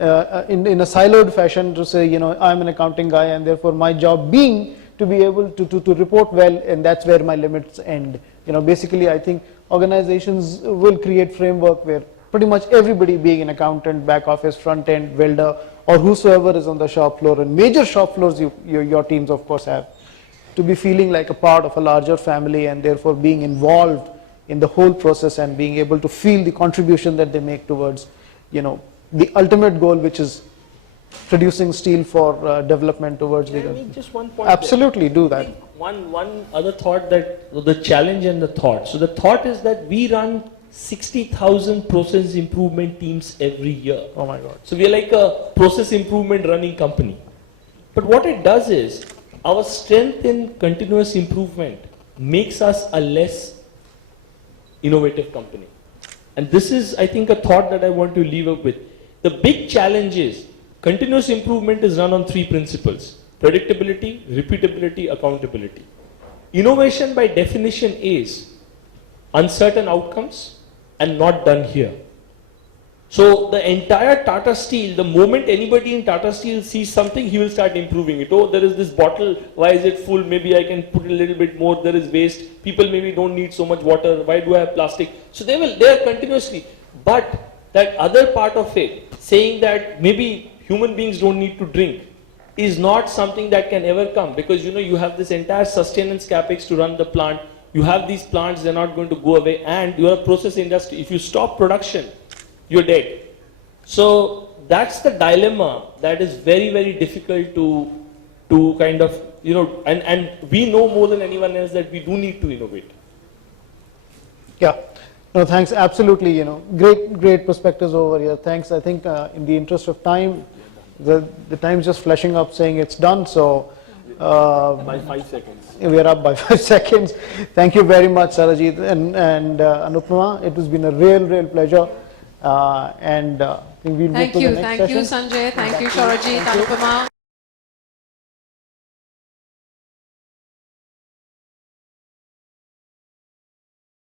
in a siloed fashion to say, I'm an accounting guy and therefore my job being to be able to report well, and that's where my limits end. Basically I think organizations will create framework where pretty much everybody, being an accountant, back office, front end, welder, or whosoever is on the shop floor, and major shop floors your teams of course have, to be feeling like a part of a larger family and therefore being involved in the whole process and being able to feel the contribution that they make towards, the ultimate goal, which is producing steel for development towards Can I the. make just one point? Absolutely, do I that. think one other thought, that the challenge and the thought. So the thought is that we run 60,000 process improvement teams every year. Oh my God. So we are like a process improvement running company. But what it does is, our strength in continuous improvement makes us a less innovative company. And this is, I think, a thought that I want to leave up with. The big challenge is, continuous improvement is run on three principles: predictability, repeatability, accountability. Innovation by definition is uncertain outcomes and not done here. So the entire Tata Steel, the moment anybody in Tata Steel sees something, he will start improving it. Oh, there is this bottle, why is it full? Maybe I can put a little bit more, there is waste. People maybe don't need so much water, why do I have plastic? So they are continuously. But that other part of it, saying that maybe human beings don't need to drink, is not something that can ever come, because you have this entire sustenance capex to run the plant. You have these plants, they're not going to go away, and you are a process industry. If you stop production, you're dead. So that's the dilemma that is very, very difficult to kind of, and we know more than anyone else that we do need to innovate. Yeah. No, thanks. Absolutely. Great perspectives over here. Thanks. I think in the interest of time, the time's just flashing up saying it's done. So By 5 seconds. we are up by 5 seconds. Thank you very much, Sarajit and Anupama. It has been a real pleasure. And we'll move to the next Thank you, session. Sanjay. Thank you, Shorajit, Anupama.